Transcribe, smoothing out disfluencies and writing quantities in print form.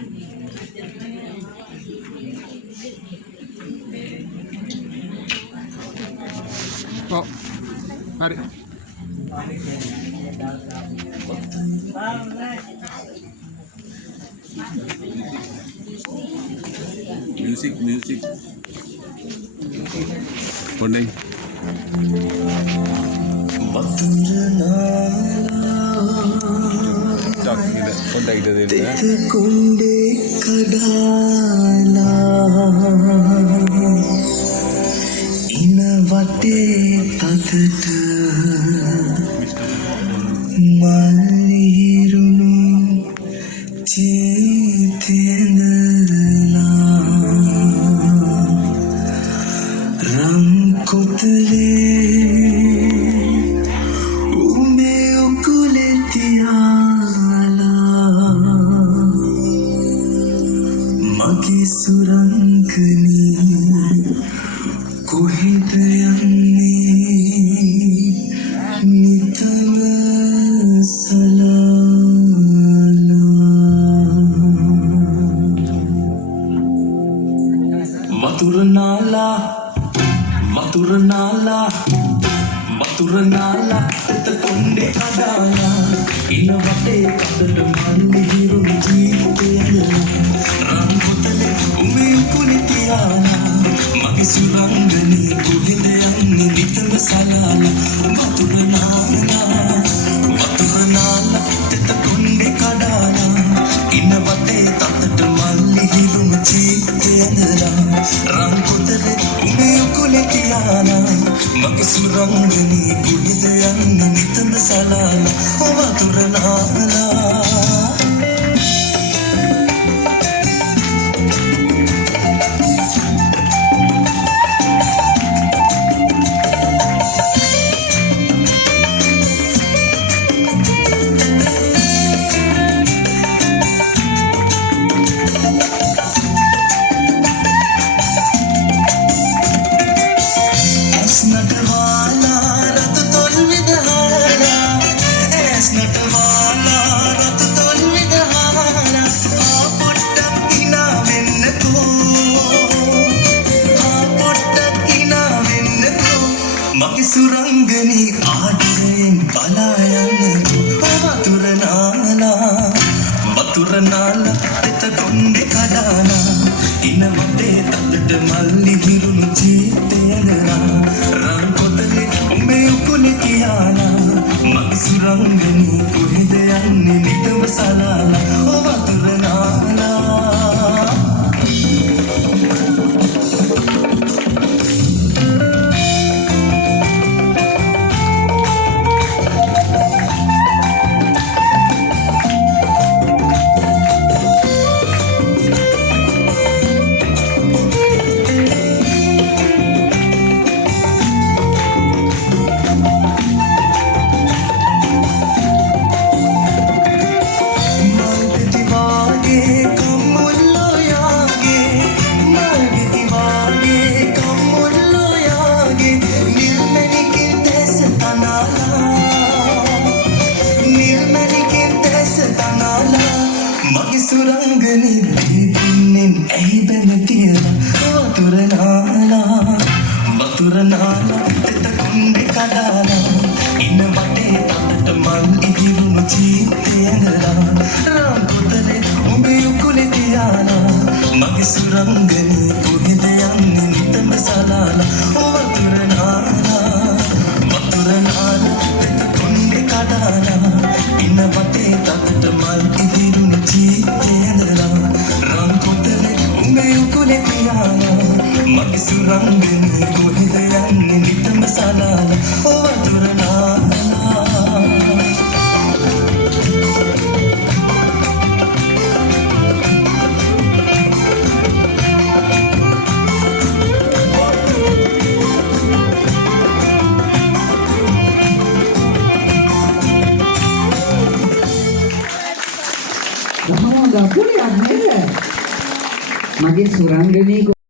Oh, mari. Music. Kuning. Tak kita kontak kita dulu. Kunde kadala ina vate tatata malirunu chitendala ram kotale ume ukuletiala magi surangani කොහෙද යන්නේ නිතම සලාලා වතුර නාලා එත කොණ්ඩේ කඩාලා ඉන වටේ කඩට මල්ලි හිරුණු ජීවිතේ රන් පොතේ උමේ කුලි තියාලා මගේ සුරංගනී කොහෙද යන්නේ නිතම සලාලා වතුර නාලා එත කොණ්ඩේ කඩාලා ඉන වටේ කඩට මල්ලි හිරුණු ජීවිතේ රන් පොතේ උමේ කුලි තියාලා මගේ සුරංගනී කොහෙද යන්නේ නිතම සලාලා වතුර නාලා මගේ සුරංගනී ආදරයෙන් බලා යන්න වතුර නාලා එත කොණ්ඩේ කඩාලා ඉන වටේ තදට මල්ලි හිරුණු ජීවිතේදලා රන් පොතේ උඹේ උකුලේ තියාලා මගේ සුරංගනී කොහෙද යන්නේ නිතම සලාලා වතුර නාලා මගේ සුරංගනී දීපින්නෙන් ඇයි බැන කියලා වතුර නාලා එත කොණ්ඩේ කඩාලා ඉන වටේ තදට මල් ඉහිරුණු ජීවිතේදලා රන් පොතේ උඹේ උකුලේ තියාලා මගේ සුරංගනී කොහෙද යන්නේ නිතම සලාලා වතුර නාලා එත කොණ්ඩේ කඩාලා ඉන වටේ තදට මල් ඉහිරුණු ජීවිතේදලා රන් පොතේ උඹේ උකුලේ තියාලා මගේ සුරංගනී කොහෙද යන්නේ නිතම සලාලා වතුර නාලා මගේ සුරංගනී